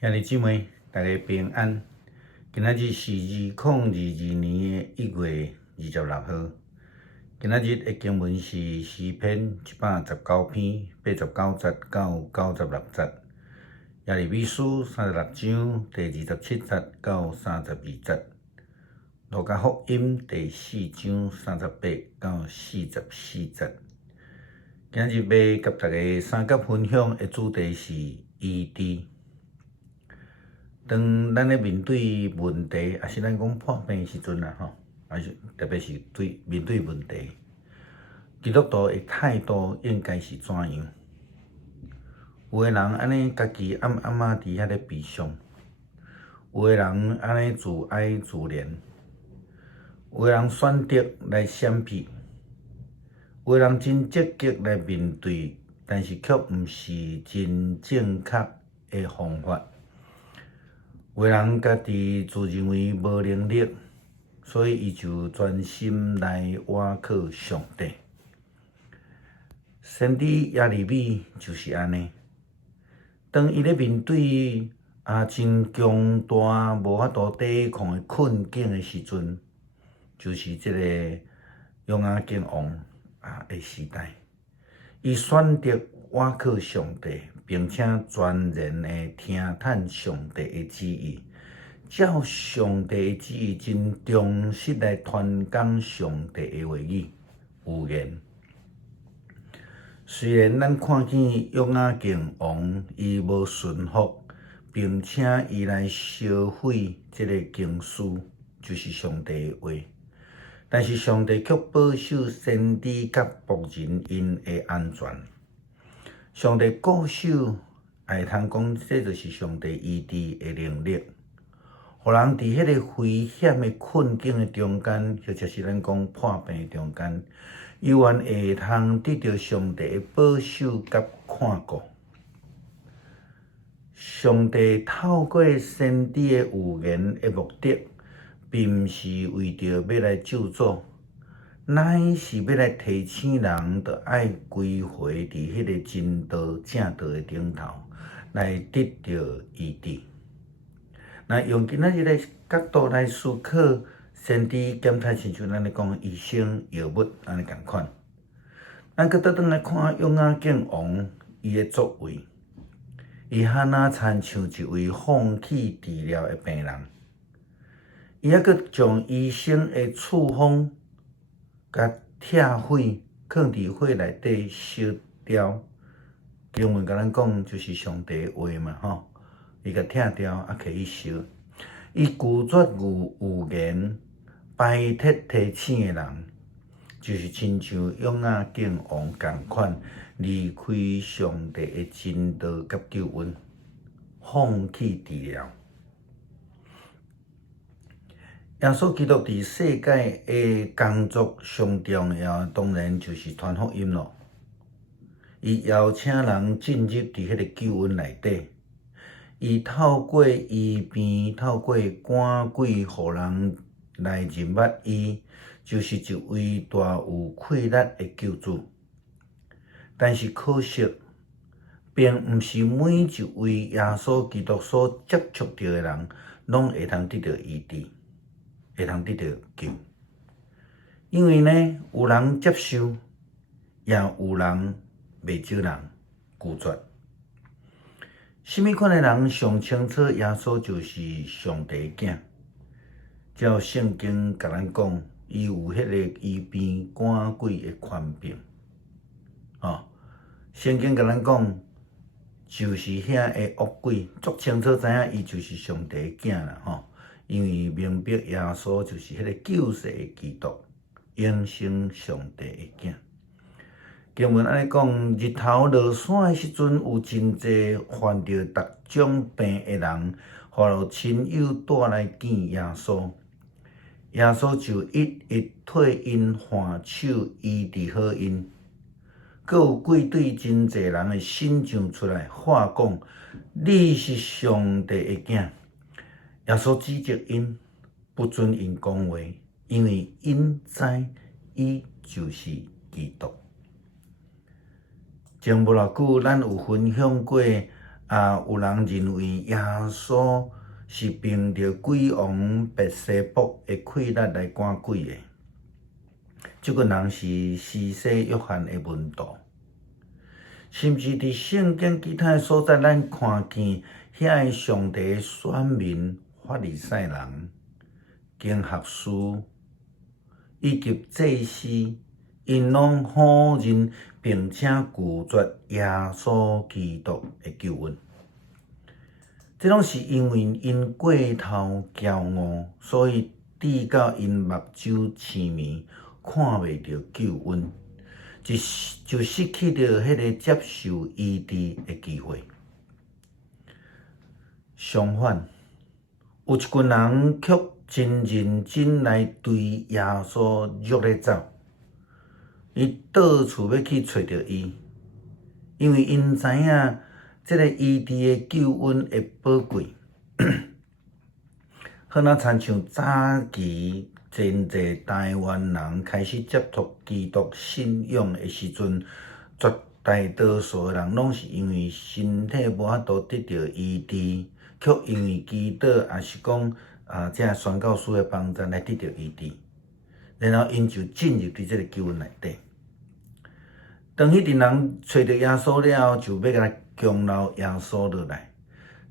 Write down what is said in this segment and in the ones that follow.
兄弟姊妹，大家平安。今仔日是2022年1月26号。今仔日的经文是诗篇119篇89节到96节，耶利米书36章第27节到32节，路加福音第4章38到44节。今日要甲大家三角分享的主题是医治。当咱咧面对问题，也是咱讲破病时阵也是特别是面对问题，基督徒的态度应该是怎样？有个人安尼家己暗仔伫遐咧悲伤，有个人安尼自哀自怜，有个人选择来闪避，有个人真积极来面对，但是却毋是真正确的方法。有个人家己自认为无能力，所以伊就专心来倚靠上帝。先知耶利米就是安尼，当伊咧面对真强大无法度抵抗的困境的时阵，就是即个约雅敬王的时代，伊选择倚靠上帝，并且全然的听叹上帝的旨意，照上帝的旨意真忠实来传讲上帝的话语预言。虽然咱看见约雅敬王伊无顺服，并且伊来烧毁即个经书，就是上帝的话，但是上帝却保守先知甲仆人因的安全。上帝固守，也通讲，这就是上帝医治的能力，互人伫迄个危险的困境的中间，或者是咱讲破病的中间，永远会通得到上帝的保守甲看顾。上帝透过先知的预言的目的，并毋是为着要来救助，乃是要来提醒人，着爱归回伫迄个真道正道的顶头，来得到医治。那用今仔日的角度来思考，先知检查亲像咱咧讲医生药物安尼共款。咱搁倒转来看约雅敬王伊的作为，伊罕仔亲像一位放弃治疗的病人，伊还搁将医生的处方甲拆毁，放伫火内底烧掉。经文甲咱讲就是上帝的话嘛伊甲拆掉摕去烧。伊拒绝预言，排斥提醒的人，就是亲像约雅敬王共款，离开上帝的真道甲救恩，放弃治疗。耶稣基督伫世界的工作上重要，当然就是传福音咯。伊邀请人进入伫迄个救恩内底，伊透过医病，透过赶鬼，互人来认捌伊，就是一位大有气力的救主。但是可惜，并毋是每一位耶稣基督所接触到的人，拢会通得到医治，会通得到救。因为呢，有人接受，也有人袂少人拒绝。什么款的人上清楚耶稣就是上帝的囝？照圣经甲咱讲，伊有迄个医病赶鬼的权柄。圣经甲咱讲，就是遐的恶鬼，足清楚知影伊就是上帝的囝啦因为明白耶稣就是迄个救世的基督，永生上帝的囝。经文安尼讲，日头落山的时阵，有真济患着各种病的人，互了亲友带来见耶稣，耶稣就一一替因换手医治好因。阁有鬼对真济人的心上出来话讲：你是上帝的囝。耶稣指责因，不准因讲话，因为因知伊就是基督。前无偌久，咱有分享过有人认为耶稣是凭着鬼王别西卜的气力来赶鬼的。这个人是施洗约翰的门徒，甚至伫圣经其他所在，咱看见遐个上帝的选民、法利赛人、经学士以及祭司，因拢否认并且拒绝耶稣基督的救恩。这拢是因为因过头骄傲，所以滴到因目睭青迷，看袂到救恩，就失去了迄个接受医治的机会。相反，有一群人却真认真来对耶稣约咧走，伊到处要去找着伊，因为因知影这个医治的救恩的宝贵。好若亲像早期真侪台湾人开始接触基督信仰的时阵，绝大多数的人拢是因为身体无法度得到医治，却因为祈祷也是讲这宣教师的帮助来得到医治，然后因就进入伫这个救恩内底。当迄群人找到耶稣了后，就要来强留耶稣落来。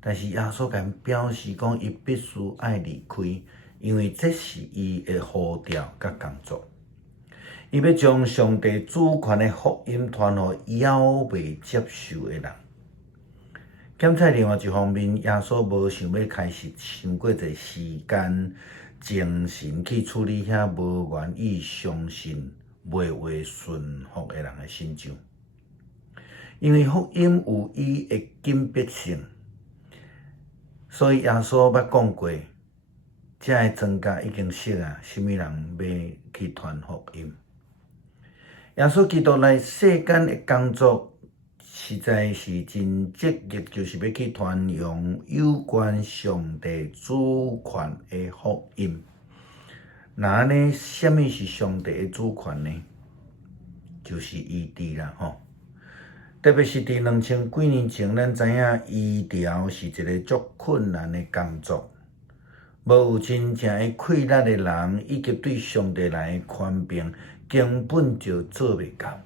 但是耶稣甲因表示讲，伊必须爱离开，因为这是伊的呼召甲工作。伊要将上帝主权的福音传予遥未接受的人。检在另外一方面，耶稣无想要开始伤过侪时间、精神去处理遐无愿意相信、袂为顺服的人的心上，因为福音有伊的紧迫性。所以耶稣捌讲过，这个庄稼已经熟啊，什么人要去传福音？耶稣基督来世间的工作，实在是真积极，就是要去传扬有关上帝主权的福音。那呢，什么是上帝的主权呢？就是医治啦，吼。特别是伫2000几年前，咱知影医疗是一个足困难的工作，无有真正的气力的人，以及对上帝来的权柄，根本就做袂到。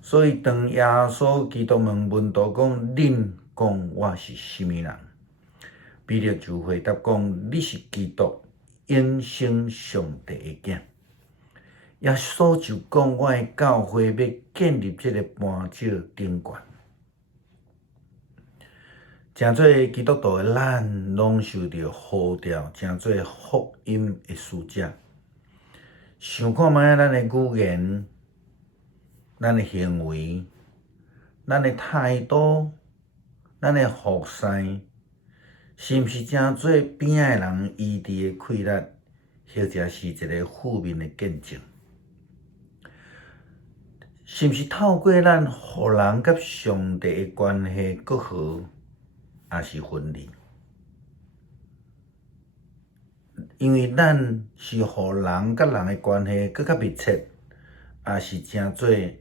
所以，当耶稣基督问门徒讲：“恁讲我是什么人？”彼得就回答讲：“你是基督，永生上帝的囝。”耶稣就讲：“我的教会要建立这个磐石顶悬。”诚侪基督徒的咱，拢受到呼召，诚侪福音的使者。想看觅咱的语言、咱的行为、咱的态度、咱的服侍，是毋是诚侪边仔的人医治的气力，或者是一个负面的见证？是毋是透过咱互人甲上帝的关系搁好，也是分离？因为咱是互人甲人的关系搁较密切，也是诚侪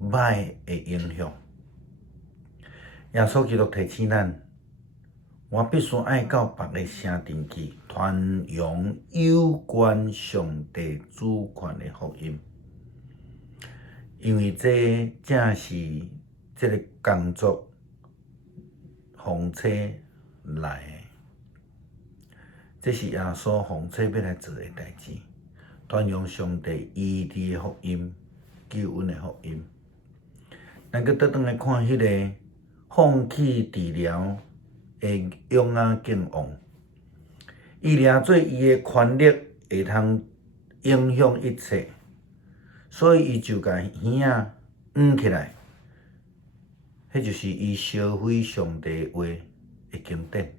歹的影响。耶稣基督提醒咱，我必须爱到别个城镇去，传扬有关上帝主权的福音。因为这正是这个工作风车来的，这是耶稣风车要来做的代志，传扬上帝医治的福音、救恩的福音。咱搁倒转来看迄个放弃治疗的勇仔敬王，伊掠做伊的权力会通影响一切。所以，伊就甲耳仔捂起来，迄就是伊烧毁上帝话的经典。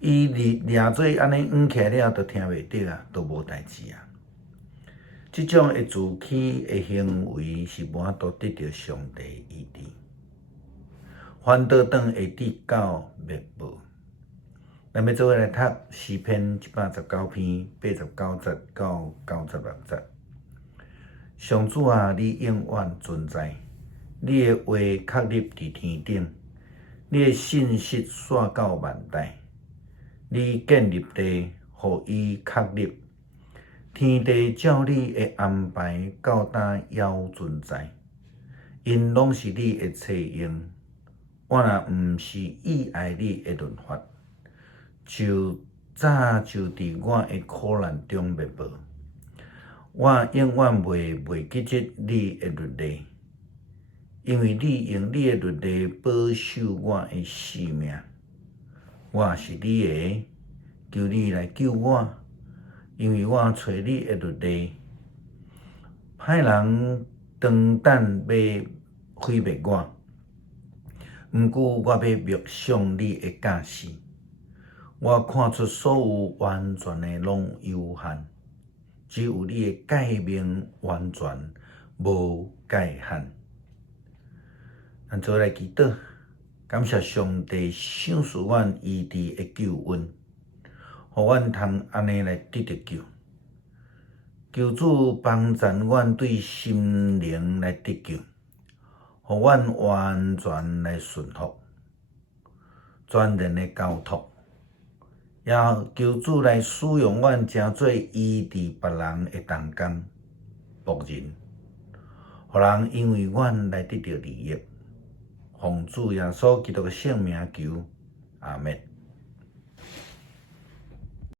伊掠做安尼捂起来了，都听袂到啊，都无代志啊。即种的自欺的行为是无法度得到上帝的医治。反倒转会抵到灭亡。咱要做伙来读诗篇119篇89节到96节。上主啊，你永远存在，你的话确立伫天顶，你的信息线到万代。你建立地，互伊确立，天地照你的安排到呾犹存在，因拢是你的册用。我若毋是意爱你的律法，就早就伫我的苦难中灭亡。我永远袂记得你的律例，因为你用你的律例保守我的性命。我是你的，求你来救我，因为我找你的律例。歹人长等要毁灭我，毋过我要默想你的教示。我看出所有完全的拢有限，只有你的诫命完全无界限。咱做来祈祷，感谢上帝赏赐阮医治的救恩，互阮通安尼来得着救。求主帮助阮对心灵来得救，互阮完全来顺服，全然的交托。也求主来使用阮，诚做医治别人的同工仆人，互人因为阮来得到利益。奉主耶稣基督的圣名求，阿们。